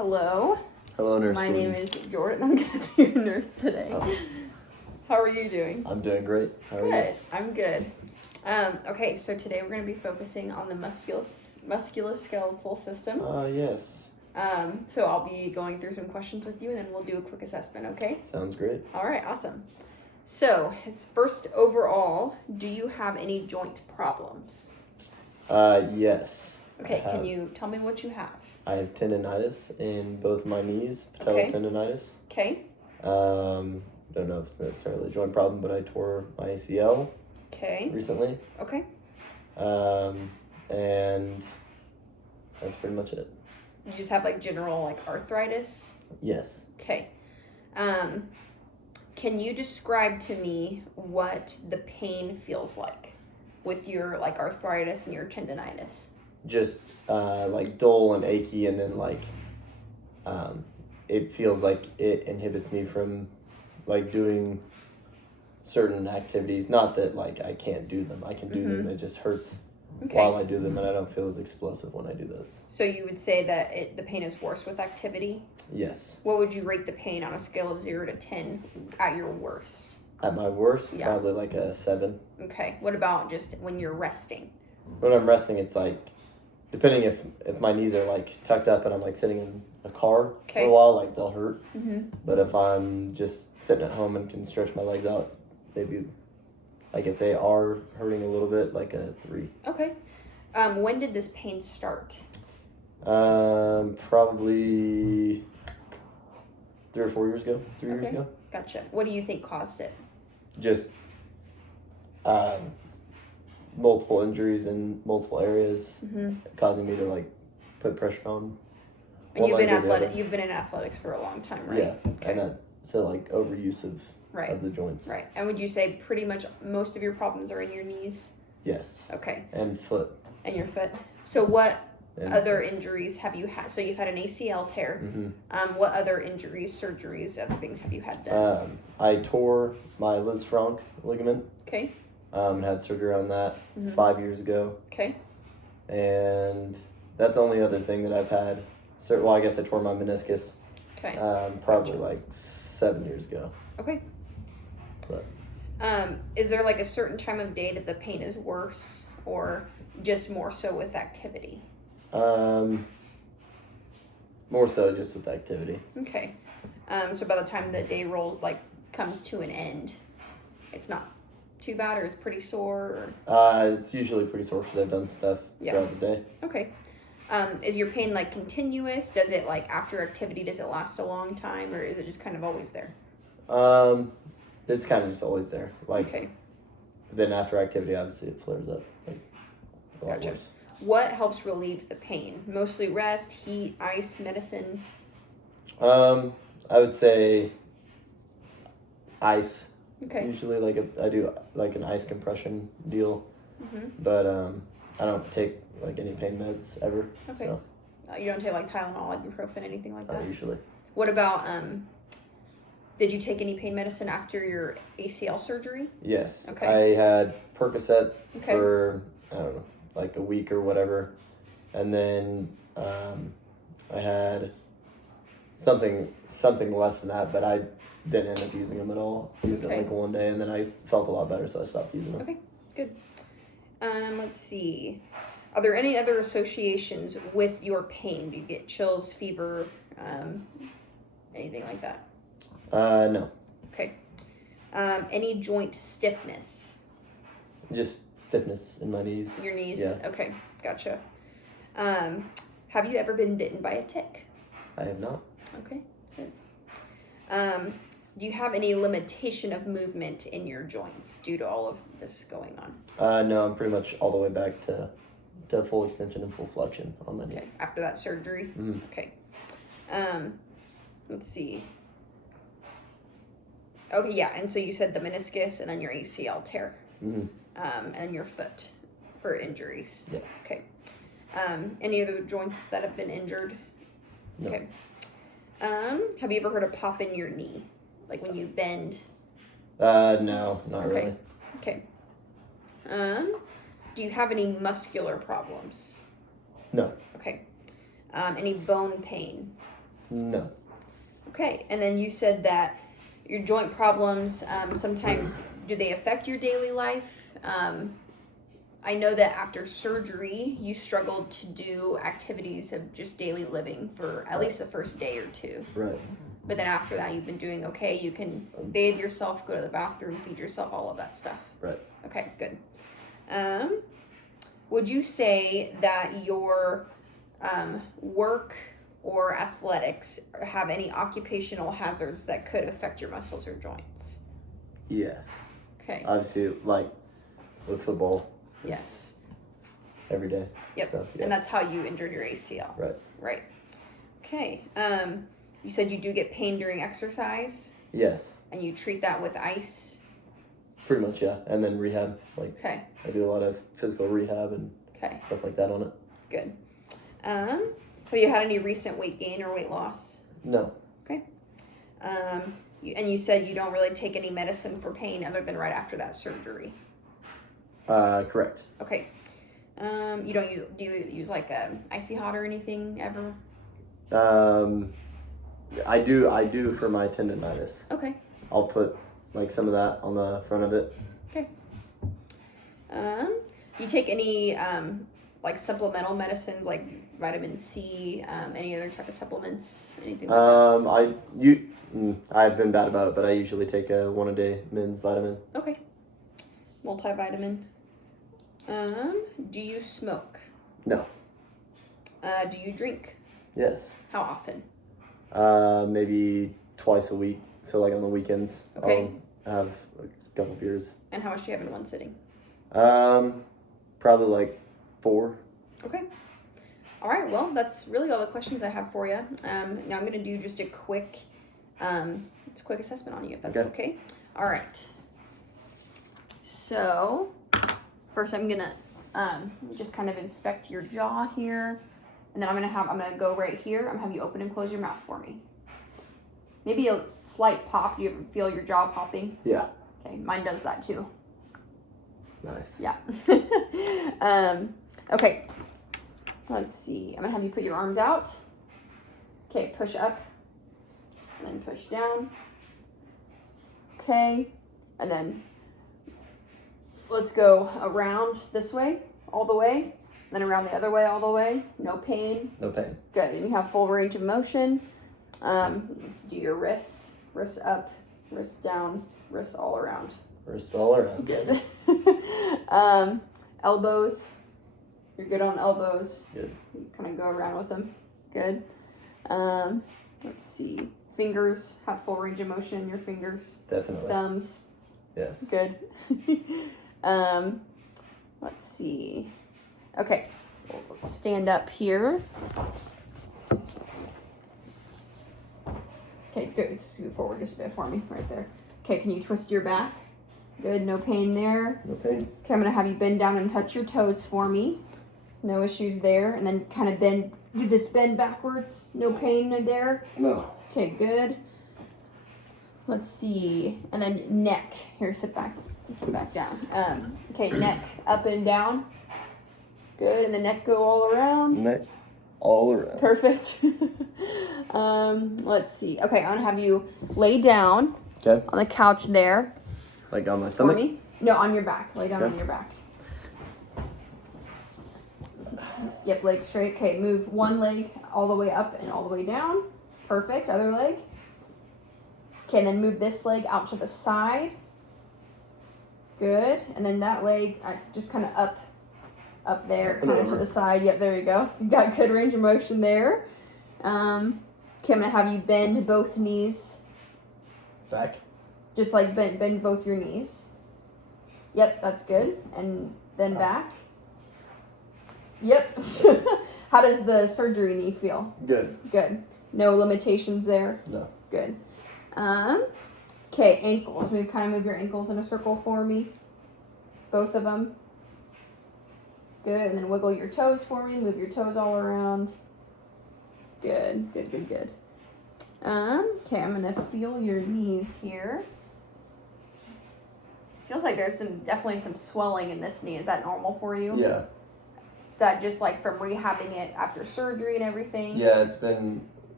Hello. Hello, Nurse. My name is Jordan. I'm going to be your nurse today. Oh. How are you doing? I'm doing great. How are you? Good. I'm good. Okay, so today we're going to be focusing on the musculoskeletal system. Yes. So I'll be going through some questions with you, and then we'll do a quick assessment, okay? Sounds great. All right, awesome. So, it's first overall, do you have any joint problems? Yes. Okay, can you tell me what you have? I have tendonitis in both my knees, patellotendonitis. Okay. Don't know if it's necessarily a joint problem, but I tore my ACL recently. Okay. And that's pretty much it. You just have like general like arthritis? Yes. Okay. Can you describe to me what the pain feels like with your like arthritis and your tendonitis? Just like dull and achy, and then like it feels like it inhibits me from like doing certain activities. Not that like I can't do them. I can do them. It just hurts while I do them, and I don't feel as explosive when I do those. So you would say that the pain is worse with activity? Yes. What would you rate the pain on a scale of 0 to 10 at your worst? At my worst, Yeah. probably like a 7. Okay. What about just when you're resting? When I'm resting, it's like, depending if my knees are like tucked up and I'm like sitting in a car for a while, like they'll hurt. But if I'm just sitting at home and can stretch my legs out, maybe like if they are hurting a little bit, like a 3. Okay. When did this pain start? Probably 3 or 4 years ago. 3 years ago. Gotcha. What do you think caused it? Just multiple injuries in multiple areas, causing me to like put pressure on. And you've been athletic. You've been in athletics for a long time, right? Yeah. Okay. So like overuse of the joints. Right. And would you say pretty much most of your problems are in your knees? Yes. Okay. And foot. And your foot. So what other injuries have you had? So you've had an ACL tear. What other injuries, surgeries, other things have you had done? I tore my Liz Franck ligament. Okay. Had surgery on that 5 years ago. Okay. And that's the only other thing that I've had. Well, I guess I tore my meniscus. Okay. Probably like 7 years ago. Okay. But. Is there like a certain time of day that the pain is worse, or just more so with activity? More so just with activity. Okay. So by the time the day comes to an end, it's not too bad, or it's pretty sore? Or... It's usually pretty sore because I've done stuff throughout the day. Okay. Is your pain like continuous? Does it like after activity, does it last a long time, or is it just kind of always there? It's kind of just always there. Like, then after activity, obviously it flares up. Like, a lot worse. What helps relieve the pain? Mostly rest, heat, ice, medicine? I would say ice. Okay. Usually, I do like an ice compression deal, but I don't take like any pain meds ever. Okay. So. You don't take like Tylenol, ibuprofen, anything like that? Usually. What about did you take any pain medicine after your ACL surgery? Yes. Okay. I had Percocet for I don't know, like a week or whatever, and then I had something less than that, but I didn't end up using them at all. I used it like one day, and then I felt a lot better, so I stopped using them. Okay, good. Let's see. Are there any other associations with your pain? Do you get chills, fever, anything like that? No. Okay. Any joint stiffness? Just stiffness in my knees. Your knees? Yeah. Okay, gotcha. Have you ever been bitten by a tick? I have not. Okay, good. Do you have any limitation of movement in your joints due to all of this going on? No, I'm pretty much all the way back to full extension and full flexion on my knee. Okay, after that surgery? Okay. Let's see. Okay, yeah, and so you said the meniscus and then your ACL tear. And your foot for injuries. Yeah. Okay. Any other joints that have been injured? No. Okay. Have you ever heard of pop in your knee? Like when you bend? No, not really. Okay. Do you have any muscular problems? No. Okay. Any bone pain? No. Okay, and then you said that your joint problems, sometimes, do they affect your daily life? I know that after surgery, you struggled to do activities of just daily living for at least the first day or two. Right. But then after that, you've been doing okay. You can bathe yourself, go to the bathroom, feed yourself, all of that stuff. Right. Okay, good. Would you say that your work or athletics have any occupational hazards that could affect your muscles or joints? Yes. Okay. Obviously, like with football. Yes. Every day. Yep. So, yes. And that's how you injured your ACL. Right. Right. Okay. You said you do get pain during exercise. Yes. And you treat that with ice. Pretty much, yeah. And then rehab. Like, okay. I do a lot of physical rehab and stuff like that on it. Good. Have you had any recent weight gain or weight loss? No. Okay. And you said you don't really take any medicine for pain other than right after that surgery. Correct. Okay. You don't use, do you use like icy hot or anything ever? I do for my tendonitis. Okay. I'll put like some of that on the front of it. Okay. Do you take any like supplemental medicines like vitamin C, any other type of supplements, anything like that? I've been bad about it, but I usually take a 1-a-day men's vitamin. Okay. Multivitamin. Do you smoke? No. Do you drink? Yes. How often? Maybe twice a week. So like on the weekends, okay. I'll have a couple beers. And how much do you have in one sitting? Probably like 4. Okay. All right. Well, that's really all the questions I have for you. Now I'm going to do just a quick assessment on you, if that's okay. All right. So first I'm going to just kind of inspect your jaw here. And then I'm going to go right here. I'm going to have you open and close your mouth for me. Maybe a slight pop. Do you ever feel your jaw popping? Yeah. Okay. Mine does that too. Nice. Yeah. Okay. Let's see. I'm going to have you put your arms out. Okay. Push up. And then push down. Okay. And then let's go around this way, all the way. Then around the other way, all the way. No pain. No pain. Good. And you have full range of motion. Let's do your wrists. Wrists up, wrists down, wrists all around. Wrists all around. Good. Elbows. You're good on elbows. Good. You kind of go around with them. Good. Let's see. Fingers. Have full range of motion in your fingers. Definitely. Thumbs. Yes. Good. Let's see. Okay, let's stand up here. Okay, good. Scoot forward just a bit for me, right there. Okay, can you twist your back? Good, no pain there. No pain. Okay, I'm gonna have you bend down and touch your toes for me. No issues there. And then kind of bend, do this bend backwards. No pain there. No. Okay, good. Let's see. And then neck. Here, sit back down. Okay, neck up and down. Good, and the neck go all around. Neck all around. Perfect. Let's see. Okay, I'm gonna have you lay down on the couch there. Like on my stomach? For me? No, on your back. Lay down on your back. Yep, leg straight. Okay, move one leg all the way up and all the way down. Perfect. Other leg. Okay, and then move this leg out to the side. Good. And then that leg just kind of up there, kind of to the side. Yep, there you go. You got good range of motion there. Okay, I'm gonna have you bend both knees. Back. Just like bend both your knees. Yep, that's good. And then back. Yep. How does the surgery knee feel? Good. Good. No limitations there? No. Good. Okay, ankles. Move your ankles in a circle for me. Both of them. Good. And then wiggle your toes for me. Move your toes all around. Good. Good, good, good. Okay, I'm going to feel your knees here. Feels like there's definitely some swelling in this knee. Is that normal for you? Yeah. Is that just like from rehabbing it after surgery and everything? Yeah, it's been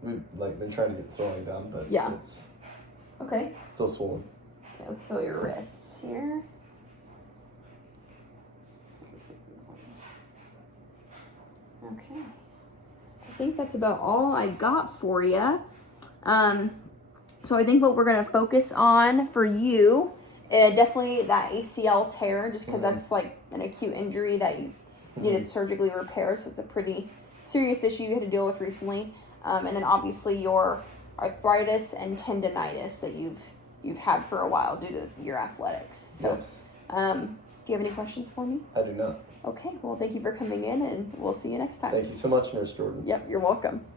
we've like been trying to get the swelling down, but Yeah. it's Okay. still swollen. Okay, let's feel your wrists here. Okay. I think that's about all I got for you. So I think what we're going to focus on for you, definitely that ACL tear, just because that's like an acute injury that you needed surgically repair. So it's a pretty serious issue you had to deal with recently. And then obviously your arthritis and tendonitis that you've had for a while due to your athletics. So, Yes. Do you have any questions for me? I do not. Okay, well, thank you for coming in, and we'll see you next time. Thank you so much, Nurse Jordan. Yep, you're welcome.